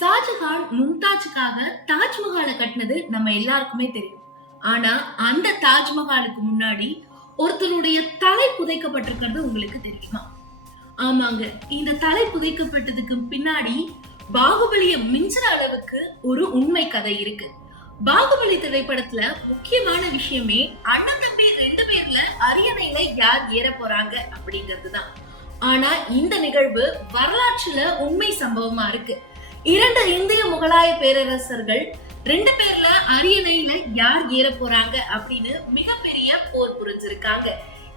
ஷாஜகான் மும்தாஜுக்காக தாஜ்மஹாலை கட்டினது நம்ம எல்லாருக்குமே தெரியும். ஆனா அந்த தாஜ்மஹாலுக்கு முன்னாடி ஒருத்தருடைய தலை புதைக்கப்பட்டிருக்கிறது உங்களுக்கு தெரியுமா? ஆமாங்க, இந்த தலை புதைக்கப்பட்டதுக்கு பின்னாடி பாகுபலிய மிஞ்சுற அளவுக்கு ஒரு உண்மை கதை இருக்கு. பாகுபலி திரைப்படத்துல முக்கியமான விஷயமே அண்ணன் தம்பி 2 பேர்ல அரியணையில யார் ஏற போறாங்க அப்படிங்கிறதுதான். ஆனா இந்த நிகழ்வு வரலாற்றுல உண்மை சம்பவமா இருக்கு. 2 இந்திய முகலாய பேரரசர்கள் 2 பேர்ல அரியணையில யார் ஏற போறாங்க அப்படின்னு மிகப்பெரிய போர் புரிஞ்சிருக்காங்க.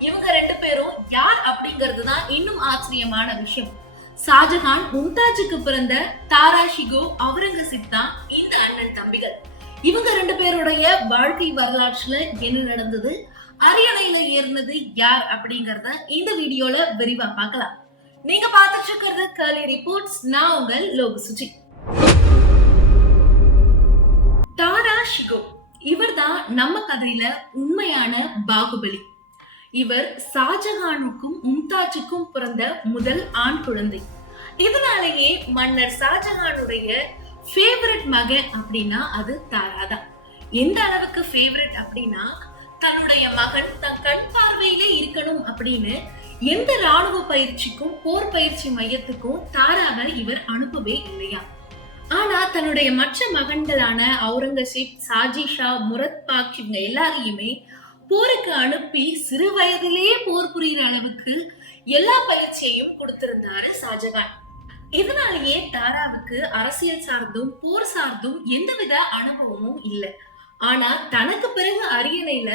இவங்க 2 பேரும் யார் அப்படிங்கிறதுதான் இன்னும் ஆச்சரியமான விஷயம். ஷாஜகான் மும்தாஜுக்கு பிறந்த தாரா ஷிகோ அவுரங்கசீப் தான் இந்த அண்ணன் தம்பிகள். இவங்க 2 பேருடைய வாழ்க்கை வரலாற்றுல என்ன நடந்தது, அரியணையில ஏறினது யார் அப்படிங்கறத இந்த வீடியோல விரிவா பார்க்கலாம். நீங்க பார்த்துட்டு இருக்கிறது கர்லி ரிப்போர்ட்ஸ். நான் உங்கள் லோகு சுஜி. தாரா ஷிகோ இவர் தான் நம்ம கதையில உண்மையான பாகுபலி. இவர் ஷாஜகானுக்கும் மும்தாஜுக்கும் பிறந்த முதல் ஆண் குழந்தை. இதனாலேயே மன்னர் ஷாஜகானுடைய ஃபேவரட் மகன் அப்படின்னா அது தாரா தான். எந்த அளவுக்கு ஃபேவரட் அப்படின்னா, தன்னுடைய மகன் தன் கண் பார்வையிலே இருக்கணும் அப்படின்னு எந்த ராணுவ பயிற்சிக்கும் போர் பயிற்சி மையத்துக்கும் தாராவை இவர் அனுப்பவே இல்லையா. ஆனா தன்னுடைய மற்ற மகன்களான அவுரங்கசீப், சாஜிஷா, முரத் பாக்ஷ் இவங்க எல்லாரையுமே போருக்கு அனுப்பி சிறு வயதிலேயே போர் புரிகிற அளவுக்கு எல்லா பயிற்சியையும் கொடுத்திருந்தாரு ஷாஜகான். இதனாலேயே தாராவுக்கு அரசியல் சார்ந்தும் போர் சார்ந்தும் எந்தவித அனுபவமும் இல்லை. ஆனா தனக்கு பிறகு அரியணையில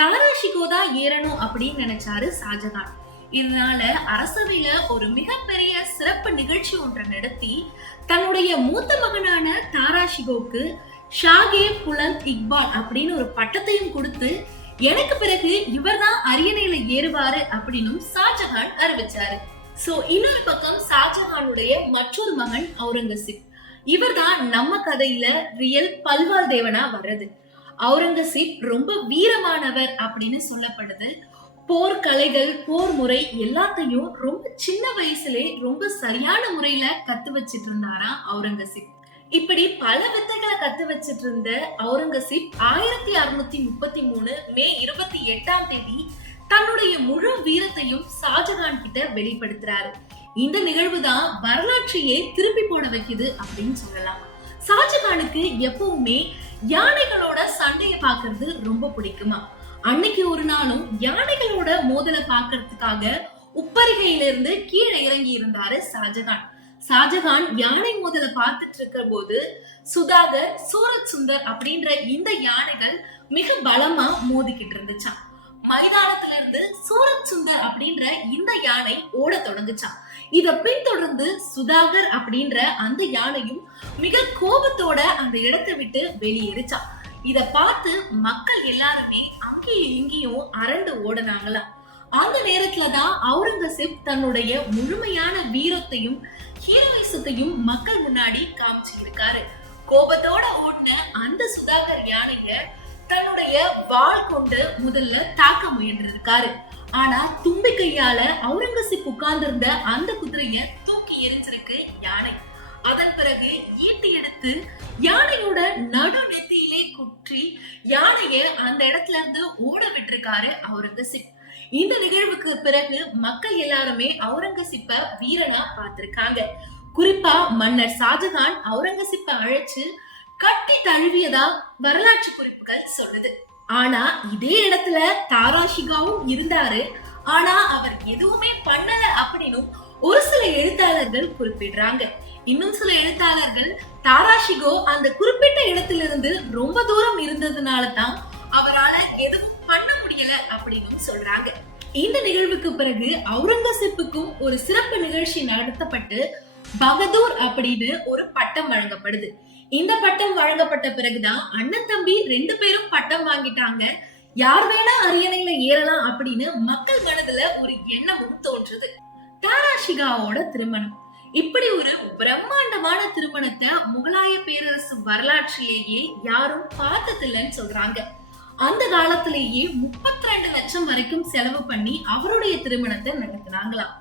தாரா ஷிகோ தான் ஏறணும் அப்படின்னு நினைச்சாரு ஷாஜகான். இதனால அரசவையில ஒரு மிகப்பெரிய சிறப்பு நிகழ்ச்சி ஒன்றை நடத்தி தன்னுடைய மூத்த மகனான தாரா ஷிகோக்கு ஷாகே புலந்த் இக்பால் அப்படின்னு ஒரு பட்டத்தையும் கொடுத்து எனக்கு பிறகு இவர் தான் அரியணையில ஏறுவாரு அப்படின்னு ஷாஜகான் அறிவிச்சாரு. சோ இன்னொரு பக்கம் ஷாஜகானுடைய மற்றொரு மகன் அவுரங்கசீப். இவர் தான் நம்ம கதையில ரியல் பல்வால் தேவனா வர்றது. அவுரங்கசீப் ரொம்ப வீரமானவர் அப்படின்னு சொல்லப்படுது. போர் கலைகள், போர் முறை எல்லாத்தையும் ரொம்ப சின்ன வயசுலே ரொம்ப சரியான முறையில கத்து வச்சிட்டு இருந்தாரா அவுரங்கசீப். இப்படி பல வித்தைகளை கத்து வச்சிட்டு இருந்த அவுரங்கசீப் 1633 மே 28 தன்னுடைய முழு வீரத்தையும் ஷாஜகான் கிட்ட வெளிப்படுத்துறாரு. இந்த நிகழ்வு தான் வரலாற்றையே திருப்பி போட வைக்குது அப்படின்னு சொல்லலாம். ஷாஜகானுக்கு எப்பவுமே யானைகளோட சண்டைய பாக்குறது ரொம்ப பிடிக்குமா. அன்னைக்கு ஒரு நாளும் யானைகளோட மோதலை பாக்குறதுக்காக உப்பரிகையில இருந்து கீழே இறங்கி இருந்தாரு ஷாஜகான். ஷாஜகான் யானை மோதலை பார்த்துட்டு இருக்கிற போது சுதாகர், சூரத் சுந்தர் அப்படின்ற இந்த யானைகள் மிக பலமா மோதிக்கிட்டு இருந்துச்சான். மைதானத்துல இருந்து சூரத் சுந்தர் அப்படின்ற இந்த யானை ஓட தொடங்குச்சான். இத பின்தொடர்ந்து சுதாகர் அப்படின்ற அந்த யானையும் மிக கோபத்தோட அந்த இடத்தை விட்டு வெளியேறிச்சான். இத பார்த்து மக்கள் எல்லாருமே அங்கேயும் இங்கேயும் அரண்டு ஓடனாங்களாம். அந்த நேரத்துலதான் அவுரங்கசீப் தன்னுடைய முழுமையான வீரத்தையும் ஹீரோயிசத்தையும் மக்கள் முன்னாடி காமிச்சு இருக்காரு. கோபத்தோட ஓடின அந்த சுதாகர் யானைய தன்னுடைய வாள் கொண்டு முதல்ல தாக்க முயன்றிருக்காரு. ஆனா தும்பி கையால அவுரங்கசீப் உட்கார்ந்திருந்த அந்த குதிரைய தூக்கி எரிஞ்சிருக்கு யானை. அதன் பிறகு ஈட்டி எடுத்து யானையோட நடு நெத்தியிலே குற்றி யானைய அந்த இடத்துல இருந்து ஓட விட்டிருக்காரு அவுரங்கசீப். இந்த நிகழ்வுக்கு பிறகு மக்கள் எல்லாருமே அவுரங்கசீப்ப வீரனா பார்த்திருக்காங்க. குறிப்பா மன்னர் ஷாஜகான் அவுரங்கசீப்ப அழைச்சு கட்டி தழுவியதா வரலாற்று குறிப்புகள் சொல்லுது. ஆனா இதே இடத்துல தாரா ஷிகோவும் இருந்தாரு. ஆனா அவர் எதுவுமே பண்ணல அப்படின்னு ஒரு சில எழுத்தாளர்கள் குறிப்பிடுறாங்க. இன்னும் சில எழுத்தாளர்கள் தாரா ஷிகோ அந்த குறிப்பிட்ட இடத்திலிருந்து ரொம்ப தூரம் இருந்ததுனால தான் அவரால எதுவும் பண்ண முடியல அப்படின்னு சொல்றாங்க. இந்த நிகழ்வுக்கு பிறகு அவுரங்கசீப்புக்கும் ஒரு சிறப்பு நிகழ்ச்சி நடத்தப்பட்டு பகதூர் அப்படின்னு ஒரு பட்டம் வழங்கப்படுது. இந்த பட்டம் வழங்கப்பட்ட பிறகுதான் அண்ணன் தம்பி 2 பேரும் பட்டம் வாங்கிட்டாங்க, யார் வேணா அரியணையில ஏறலாம் அப்படின்னு மக்கள் மனதுல ஒரு எண்ணமும் தோன்றுது. தாரா ஷிகோவோட திருமணம் இப்படி ஒரு பிரம்மாண்டமான திருமணத்தை முகலாய பேரரசு வரலாற்றிலேயே யாரும் பார்த்ததில்லைன்னு சொல்றாங்க. அந்த காலத்திலேயே 32 லட்சம் வரைக்கும் செலவு பண்ணி அவருடைய திருமணத்தை நடத்தினாங்களாம்.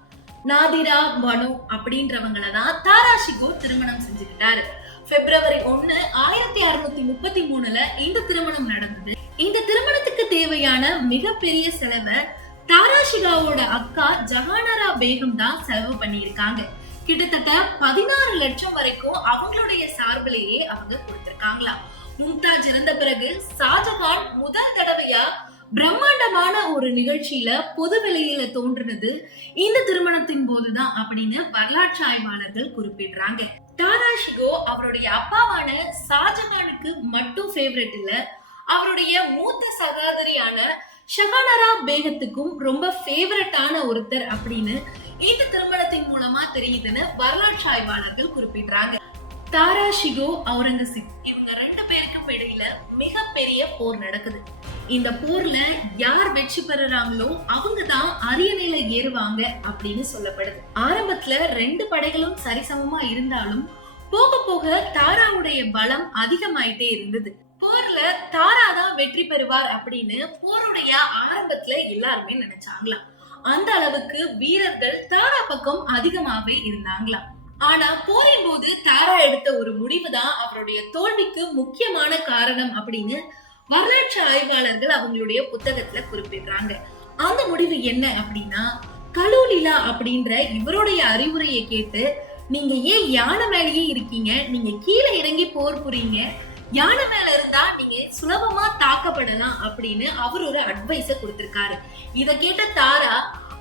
நாதிரா பனு அப்படின்றவங்களதான் தாரா ஷிகோ திருமணம் செஞ்சுக்கிட்டாரு. பிப்ரவரி 1, 1633 இந்த திருமணம் நடந்தது. இந்த திருமணத்துக்கு தேவையான மிகப்பெரிய செலவை தாராஷிகாவோட அக்கா ஜஹானாரா பேகம் தான் செலவு பண்ணியிருக்காங்க. கிட்டத்தட்ட 16 லட்சம் வரைக்கும் அவங்களுடைய சார்பிலேயே அவங்க கொடுத்திருக்காங்களாம். மும்தாஜ் இறந்த பிறகு ஷாஜகான் முதல் தடவையா பிரம்மாண்டமான ஒரு நிகழ்ச்சியில பொது வெளியில தோன்றுனது இந்த திருமணத்தின் போதுதான் அப்படின்னு வரலாற்று ஆய்வாளர்கள் குறிப்பிடுறாங்க. தாராஷிகோ அவருடைய அப்பாவான ஷாஜகானுக்கு மட்டும் ஃபேவரட் இல்ல, அவருடைய மூத்த சகோதரியான ஷஹானாரா பேகத்துக்கும் ரொம்ப ஃபேவரட்டான ஒருத்தர் அப்படின்னு இந்த திருமணத்தின் மூலமா தெரியுதுன்னு வரலாற்று ஆய்வாளர்கள் குறிப்பிடுறாங்க. தாராஷிகோ, அவுரங்கசீப் இவங்க 2 பேருக்கும் இடையில மிகப்பெரிய போர் நடக்குது. இந்த போர்ல யார் வெற்றி பெறுறாங்களோ அவங்க தான் அரியணையில ஏறுவாங்க அப்படின்னு சொல்லப்படுது. ஆரம்பத்துல 2 படைகளும் சரிசமமா இருந்தாலும் போக போக தாராவுடைய பலம் அதிகமாயிட்டே இருந்தது. போர்ல தாரா தான் வெற்றி பெறுவார் அப்படின்னு போருடைய ஆரம்பத்துல எல்லாருமே நினைச்சாங்களாம். அந்த அளவுக்கு வீரர்கள் தாரா பக்கம் அதிகமாவே இருந்தாங்களாம். ஆனா போரின் போது தாரா எடுத்த ஒரு முடிவு தான் அவருடைய தோல்விக்கு முக்கியமான காரணம் அப்படின்னு வரலாற்று ஆய்வாளர்கள் அவங்களுடைய புத்தகத்துல குறிப்பிடுறாங்க. அந்த முடிவு என்ன அப்படின்னா, கலூலிலா அப்படின்ற இவருடைய அறிவுரையை கேட்டு, நீங்க ஏன் யானை மேலேயே இருக்கீங்க, நீங்க கீழே இறங்கி போர் புரியுங்க, யானை மேல இருந்தா நீங்க சுலபமா தாக்கப்படலாம் அப்படின்னு அவர் ஒரு அட்வைஸ கொடுத்திருக்காரு. இத கேட்ட தாரா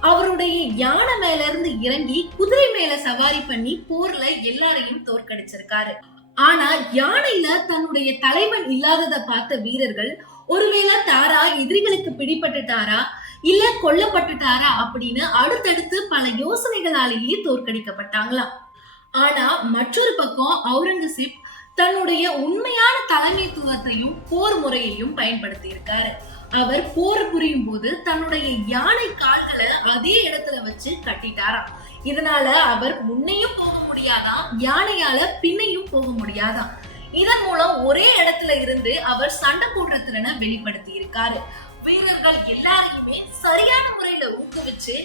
அவருடைய யானை மேல இருந்து இறங்கி குதிரை மேல சவாரி பண்ணி போர்ல எல்லாரையும் தோற்கடிச்சிருக்காரு. ஆனா யானையில தன்னுடைய தலைவன் இல்லாததை பார்த்த வீரர்கள் ஒருவேளை தாரா எதிரிகளுக்கு பிடிபட்டுட்டாரா இல்ல கொல்லப்பட்டுட்டாரா அப்படின்னு அடுத்தடுத்து பல யோசனைகளாலேயே தோற்கடிக்கப்பட்டாங்களாம். ஆனா மற்றொரு பக்கம் அவுரங்கசீப் தன்னுடைய உண்மையான தலைமைத்துவத்தையும் போர் முறையையும் பயன்படுத்தி இருக்காரு. அவர் போர் புரியும் போது தன்னுடைய யானை கால்களை அதே இடத்துல வச்சு கட்டிட்டாராம். இதனால அவர் முன்னையும் போக முடியாதான், யானையால பின்னையும் போக முடியாதான். இதன் மூலம் ஒரே இடத்துல இருந்து அவர் சண்டை போடுற திறனை வெளிப்படுத்தி இருக்காரு. வீரர்கள் எல்லாரையுமே சரியான முறையில ஊக்குவிச்சு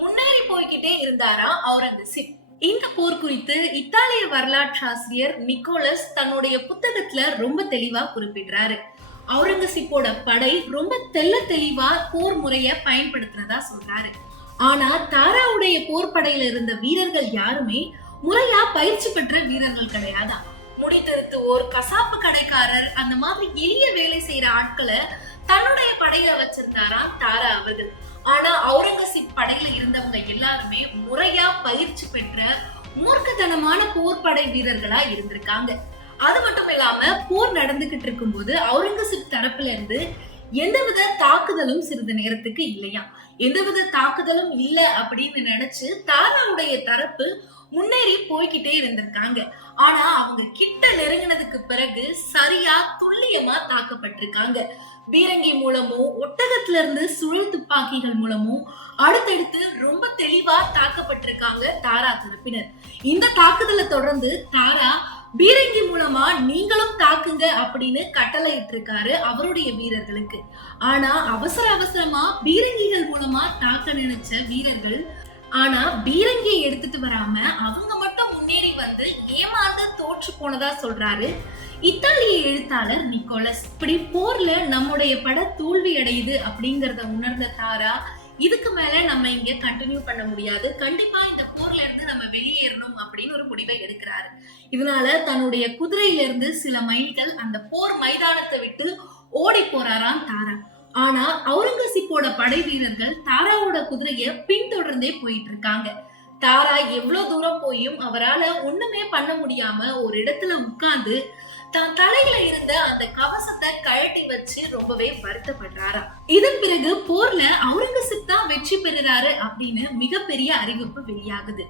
முன்னேறி போய்கிட்டே இருந்தாரா அவுரங்கசீப். இந்த போர் குறித்து இத்தாலிய வரலாற்று ஆசிரியர் நிக்கோலஸ் தன்னுடைய புத்தகத்துல ரொம்ப தெளிவா குறிப்பிடுறாரு. அவுரங்கசீப்போட படை ரொம்ப தெளிவா போர் முறைய பயன்படுத்தினதா சொல்றாரு. ஆனா தாராவுடைய போர் படையில இருந்த வீரர்கள் யாருமே முறையா பயிற்சி பெற்ற வீரர்கள் கிடையாதா. முடி திருத்துவோர், கசாப்பு கடைக்காரர், அந்த மாதிரி எளிய வேலை செய்யற ஆட்களை தன்னுடைய படையில வச்சிருந்தாரா தாரா அவர்கள். ஆனா அவுரங்கசீப் படையில இருந்தவங்க எல்லாருமே முறையா பயிற்சி பெற்ற மூர்க்கத்தனமான போர் படை வீரர்களா இருந்திருக்காங்க. அது மட்டும் இல்லாம போர் நடந்துகிட்டு இருக்கும் போது அவுரங்கசீப் தரப்புல இருந்து எந்தவித தாக்குதலும் சிறிது நேரத்துக்கு இல்லையா. எந்தவித தாக்குதலும் இல்ல அப்படின்னு நினைச்சு தாராவுடைய தரப்பு முன்னேறி போய்கிட்டே இருந்திருக்காங்க. ஆனா அவங்க கிட்ட நெருங்கினதுக்கு பிறகு சரியா துல்லியமா தாக்கப்பட்டிருக்காங்க. பீரங்கி மூலமும் ஒட்டகத்துல இருந்து சுழல் துப்பாக்கிகள் மூலமும் அடுத்தடுத்து ரொம்ப தெளிவா தாக்கப்பட்டிருக்காங்க தாரா தரப்பினர். இந்த தாக்குதலை தொடர்ந்து தாரா பீரங்கி மூலமா நீங்களும் தாக்குங்க அப்படின்னு கட்டளையிட்டு இருக்காரு அவருடைய வீரர்களுக்கு. ஆனா அவசரமா பீரங்கிகள் மூலமா தாக்க நினைச்ச வீரர்கள் ஆனா பீரங்கியை எடுத்துட்டு வராம அவங்க மட்டும் முன்னேறி வந்து ஏமாந்து தோற்று போனதா சொல்றாரு இத்தாலிய எழுத்தாளர் நிக்கோலஸ். இப்படி போர்ல நம்முடைய பட தோல்வி அடையுது அப்படிங்கறத உணர்ந்த தாரா இதுக்கு மேல நம்ம இங்க கண்டினியூ பண்ண முடியாது, கண்டிப்பா இந்த போர்ல இருந்து நம்ம வெளியேறணும் அப்படின்னு ஒரு முடிவை எடுக்கிறாரு. இதனால தன்னுடைய குதிரையில இருந்து சில மைல்கள் அந்த போர் மைதானத்தை விட்டு ஓடி போறாராம் தாரா. ஆனா அவுரங்கசீப்போட படை வீரர்கள் தாராவோட குதிரைய பின்தொடர்ந்தே போயிட்டு இருக்காங்க. தாரா எவ்வளவு தூரம் போயும் அவரால ஒண்ணுமே பண்ண முடியாம ஒரு இடத்துல உட்கார்ந்து தான் தலையில இருந்த அந்த கவசத்தை கழட்டி வச்சு ரொம்பவே வருத்தப்படுறாரா. இதன் பிறகு போர்ல அவுரங்கசீப் தான் வெற்றி பெறுறாரு அப்படின்னு மிகப்பெரிய அறிவிப்பு வெளியாகுது.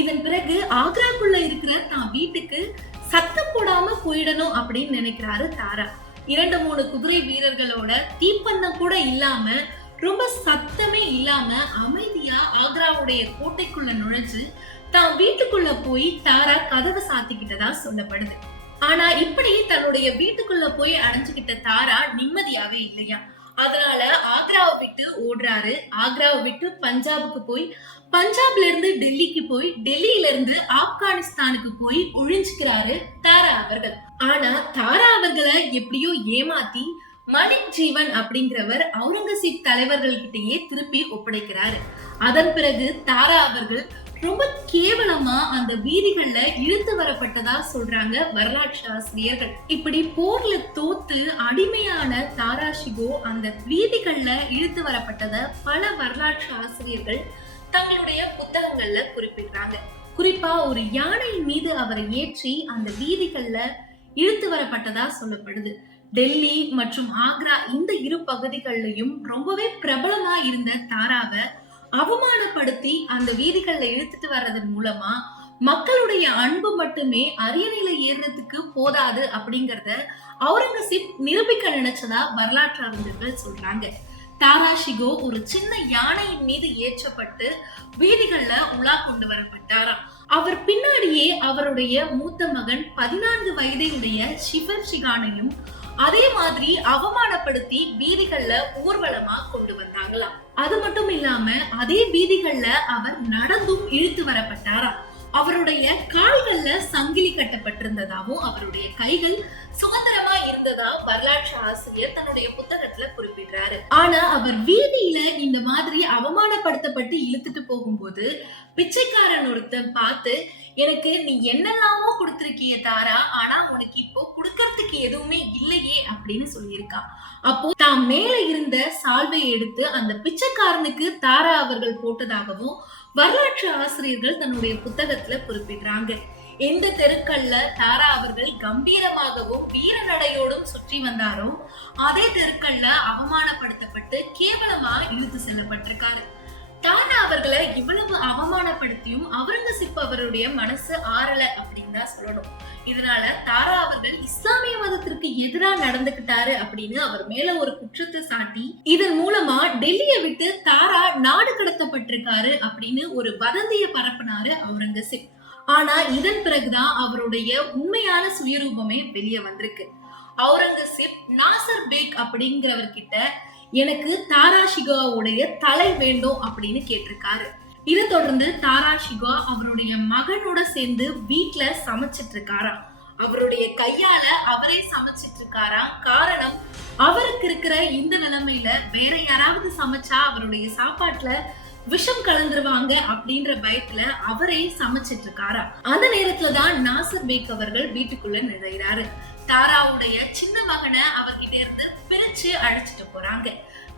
இதன் பிறகு ஆக்ராக்குள்ள இருக்கிற தான் வீட்டுக்கு சத்தம் போடாம போயிடணும் அப்படின்னு நினைக்கிறாரு தாரா. 2-3 குதிரை வீரர்களோட தீப்பந்தம் கூட இல்லாம ரொம்ப சத்தமே இல்லாம அமைதியா ஆக்ராவுடைய கோட்டைக்குள்ள நுழைஞ்சு தான் வீட்டுக்குள்ள போய் தாரா கதவை சாத்திக்கிட்டதா சொல்லப்படுது. ஆனா இப்படி தன்னுடைய வீட்டுக்குள்ள போய் அடைஞ்சுக்கிட்ட தாரா நிம்மதியாவே இல்லையா. அதனால ஆக்ராவை விட்டு ஓடுறாரு. ஆக்ராவை விட்டு பஞ்சாபுக்கு போய் பஞ்சாப்ல இருந்து டெல்லிக்கு போய் டெல்லியில இருந்து ஆப்கானிஸ்தானுக்கு போய் ஒழிஞ்சுக்கிறாரு தாரா அவர்கள். ஆனா தாரா அவர்களை எப்படியோ ஏமாத்தி மலிக் ஜீவன் அப்படிங்கிறவர் அவுரங்கசீப் தலைவர்கள் கிட்டயே திருப்பி ஒப்படைக்கிறாரு. அதன் பிறகு தாரா அவர்கள் ரொம்ப கேவலமா அந்த வீதிகள்ல இழுத்து வரப்பட்டதா சொல்றாங்க வரலாற்று ஆசிரியர்கள். இப்படி போர்ல தோத்து அடிமையான தாரா ஷிகோ அந்த வீதிகள்ல இழுத்து வரப்பட்டத பல வரலாற்று ஆசிரியர்கள் தங்களுடைய புத்தகங்கள்ல குறிப்பிடுறாங்க. குறிப்பா ஒரு யானையின் மீது அவரை ஏற்றி அந்த வீதிகள்ல இழுத்து வரப்பட்டதா சொல்லப்படுது. டெல்லி மற்றும் ஆக்ரா இந்த இரு பகுதிகளிலையும் ரொம்பவே பிரபலமா இருந்த தாராவை அவமானப்படுத்தி அந்த வீதிகள்ல இழுத்துட்டு வர்றதன் மூலமா மக்களுடைய அன்பு மட்டுமே அரியணையில ஏறுறதுக்கு போதாது அப்படிங்கறத அவுரங்கசீப் நிரூபிக்க நினைச்சதா வரலாற்று அறிஞர்கள் சொல்றாங்க. தாரா ஷிகோ ஒரு சின்ன யானையின் மீது ஏற்றப்பட்டு வீதிகள்ல உலா கொண்டு வரப்பட்டாராம். அவர் பின்னாடியே அவருடைய மூத்த மகன் 14 வயதையுடைய ஷிவர் ஷிகானையும் அதே மாதிரி அவமானப்படுத்தி வீதிகள்ல ஊர்வலமா கொண்டு வந்தாங்களாம். அது மட்டும் இல்லாம அதே வீதிகள்ல அவர் நடந்தும் இழுத்து வரப்பட்டாராம். அவருடைய கால்கள்ல சங்கிலி கட்டப்பட்டிருந்ததாவும் அவருடைய கைகள் சுதந்திரமா இருந்ததா வரலாற்று ஆசிரியர் தன்னுடைய புத்தகத்துல குறிப்பிடுறாரு. ஆனா அவர் வீதியில இந்த மாதிரி அவமானப்படுத்தப்பட்டு இழுத்துட்டு போகும்போது பிச்சைக்காரன் ஒருத்தன் பார்த்து, எனக்கு நீ என்னெல்லாமோ கொடுத்திருக்கிய தாரா, ஆனா உனக்கு இப்போ கொடுக்கறதுக்கு எதுவுமே இல்லையே அப்படின்னு சொல்லியிருக்கான். அப்போ தாம் மேல இருந்த சால்வையை எடுத்து அந்த பிச்சைக்காரனுக்கு தாரா அவர்கள் போட்டதாகவும் வரலாற்று ஆசிரியர்கள் தன்னுடைய புத்தகத்துல குறிப்பிடுறாங்க. எந்த தெருக்கள்ல தாரா அவர்கள் கம்பீரமாகவும் வீர நடையோடும் சுற்றி வந்தாரோ அதே தெருக்கள்ல அவமானப்படுத்தப்பட்டு கேவலமா இழுத்து செல்லப்பட்டிருக்காரு. தாரா அவர்களை இவ்வளவு அவமானப்படுத்தியும் அவுரங்கசீப் அவருடைய மனசு ஆறல அப்படின்னு தான் சொல்லணும். இதனால தாரா அவர்கள் இஸ்லாமிய மதத்திற்கு எதிராக நடந்துகிட்டாரு அப்படின்னு அவர் மேல ஒரு குற்றத்தை சாட்டி இதன் மூலமா டெல்லியை விட்டு தாரா நாடு கடத்தப்பட்டிருக்காரு அப்படின்னு ஒரு வதந்திய பரப்பினாரு அவுரங்கசீப். ஆனா இதன் பிறகுதான் அவருடைய உண்மையான சுயரூபமே வெளியே வந்திருக்கு. அவுரங்கசீப் நாசர் பேக் அப்படிங்கிறவர்கிட்ட எனக்கு தாரா ஷிகோவுடைய தலை வேண்டும் அப்படின்னு கேட்டிருக்காரு. இதை தொடர்ந்து தாரா ஷிகோ அவருடைய மகனோட சேர்ந்து வீட்டுல சமைச்சிட்டு இருக்காராம். அவருடைய கையால அவரே சமைச்சிட்டு இருக்காராம். காரணம், அவருக்கு இருக்கிற இந்த நிலைமையில வேற யாராவது சமைச்சா அவருடைய சாப்பாட்டுல விஷம் கலந்துருவாங்க அப்படின்ற பயத்துல அவரே சமைச்சிட்டு இருக்காரா. அந்த நேரத்துலதான் நாசர் பேக் அவர்கள் வீட்டுக்குள்ள நுழைகிறாரு. தாராவுடைய சின்ன மகனை அவர்கிட்ட இருந்து பிரிச்சு அழைச்சிட்டு போறாங்க.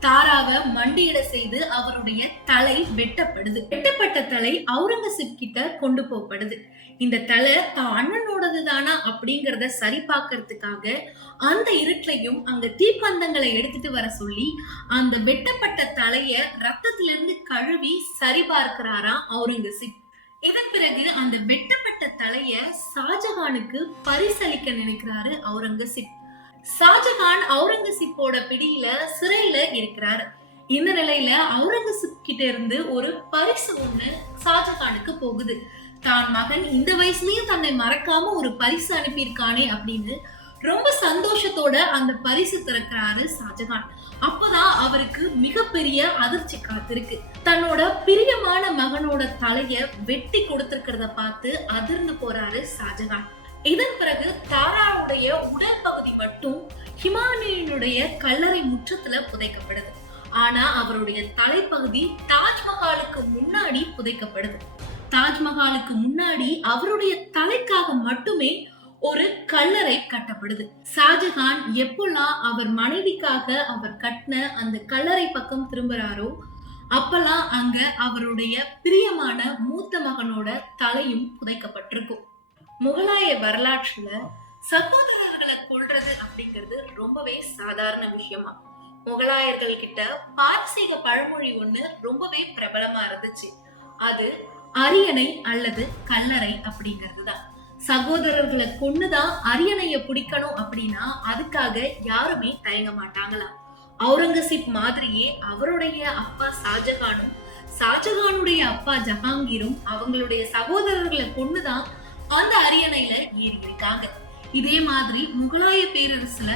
தாராவை மண்டியிட செய்து அவருடைய தலை வெட்டப்படுது. வெட்டப்பட்ட தலை அவுரங்கசீப் கிட்ட கொண்டு போகப்படுது. இந்த தலை தான் அண்ணனோடது தானா அப்படிங்கறத சரி பார்க்கறதுக்காக அந்த இருட்டிலையும் அங்க தீப்பந்தங்களை எடுத்துட்டு வர சொல்லி அந்த வெட்டப்பட்ட தலைய ரத்தத்திலிருந்து கழுவி சரி பார்க்கிறாராம் அவுரங்கசீப். இதன் பிறகு அந்த வெட்டப்பட்ட தலைய ஷாஜகானுக்கு பரிசளிக்க நினைக்கிறாரு அவுரங்கசீப். ஷாஜகான் அவுரங்கசீப்போட பிடியில சிறையில இருக்கிறாரு. இந்த நிலையில அவுரங்கசீப் கிட்ட இருந்து ஒரு பரிசு ஒண்ணு ஷாஜகானுக்கு போகுது. தான் மகன் இந்த வயசுலயும் தன்னை மறக்காம ஒரு பரிசு அனுப்பியிருக்கானே அப்படின்னு ரொம்ப சந்தோஷத்தோட அந்த பரிசு திறக்கிறாரு ஷாஜகான். அப்பதான் அவருக்கு மிகப்பெரிய அதிர்ச்சி காத்திருக்கு. தன்னோட பிரியமான மகனோட தலைய வெட்டி கொடுத்திருக்கிறத பார்த்து அதிர்ந்து போறாரு ஷாஜகான். இதன் பிறகு தாராவுடைய உடல் பகுதி மட்டும் ஹிமானியினுடைய கல்லறை முற்றத்துல புதைக்கப்படுது. ஆனா அவருடைய தலைப்பகுதி தாஜ்மஹாலுக்கு முன்னாடி புதைக்கப்படுது. தாஜ்மஹாலுக்கு முன்னாடி அவருடைய தலைக்காக மட்டுமே ஒரு கல்லறை கட்டப்படுது. ஷாஜகான் எப்பெல்லாம் அவர் மனைவிக்காக அவர் கட்டின அந்த கல்லறை பக்கம் திரும்புறாரோ அப்பெல்லாம் அங்க அவருடைய பிரியமான மூத்த மகனோட தலையும் புதைக்கப்பட்டிருக்கும். முகலாய வரலாற்றுல சகோதரர்களை கொல்றது அப்படிங்கிறது ரொம்பவே சாதாரண விஷயமா. முகலாயர்கள் கிட்ட பாரசீக பழமொழி ஒண்ணு ரொம்பவே பிரபலமா இருந்துச்சு. அது அரியணை அல்லது கல்லறை அப்படிங்கிறது தான். சகோதரர்களை கொண்டுதான் அரியணைய பிடிக்கணும் அப்படின்னா அதுக்காக யாருமே தயங்க மாட்டாங்களாம். அவுரங்கசீப் மாதிரியே அவருடைய அப்பா ஷாஜகானும் ஷாஜகானுடைய அப்பா ஜஹாங்கீரும் அவங்களுடைய சகோதரர்களை கொண்டுதான் அந்த அரியணையில ஏறி இருக்காங்க. இதே மாதிரி முகலாய பேரரசுல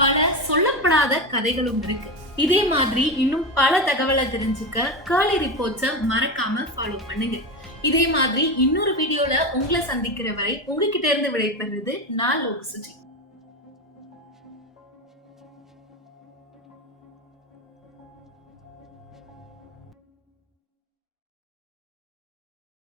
பல சொல்லப்படாத கதைகளும் இருக்கு. இதே மாதிரி இன்னும் பல தகவலை தெரிஞ்சுக்க கேர்லி ரிப்போர்ட்ஸை மறக்காம ஃபாலோ பண்ணுங்க. இதே மாதிரி இன்னொரு வீடியோல உங்களை சந்திக்கிற வரை உங்ககிட்ட இருந்து விடைபெறுறது நான் லோகசுஜி.